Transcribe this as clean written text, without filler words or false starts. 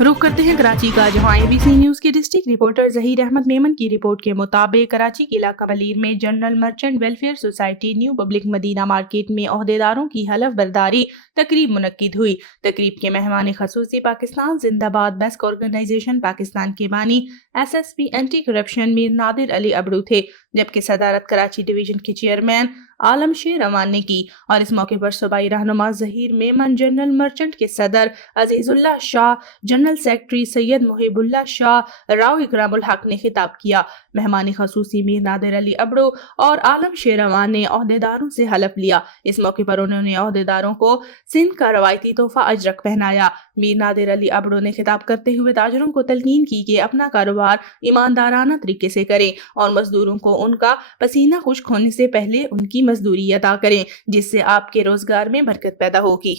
रुख करते हैं कराची का, जहां ABC न्यूज के डिस्ट्रिक्ट रिपोर्टर जहीर अहमद मेमन की रिपोर्ट के मुताबिक कराची के इलाका बलीर में general merchant welfare society new public Madina market में ओहदेदारों की हलफ बर्दारी तकरीब मुनक्किद हुई। तकरीब के मेहमान खसूसी पाकिस्तान जिंदाबाद बेस्क ऑर्गेनाइजेशन पाकिस्तान के बानी SSP anti corruption Mir Nadir Ali Abro थे, जबकि सदारत कराची डिवीजन के चेयरमैन आलम शेर अमान ने की। और इस मौके पर सूबाई रहनुमा जहीर मेमन, जनरल मर्चेंट के सदर अजीजुल्लाह शाह, जनरल सेक्रेटरी सैयद मुहिबुल्लाह शाह, राव इकरामुल हक ने खिताब किया। मेहमान खसूसी मीर नादिर अली अबड़ू और आलम शेर अमान ने ओहदेदारों से हलफ लिया। इस मौके पर उन्होंने ओहदेदारों को सिंध का रवायती तोहफा अजरक पहनाया। मीर नादिर अली अबड़ू ने खिताब करते हुए ताजरों को तलकीन की कि अपना कारोबार ईमानदाराना तरीके से करें और मजदूरों को उनका पसीना खुश्क होने से पहले उनकी मजदूरी अदा करें, जिससे आपके रोजगार में बरकत पैदा होगी।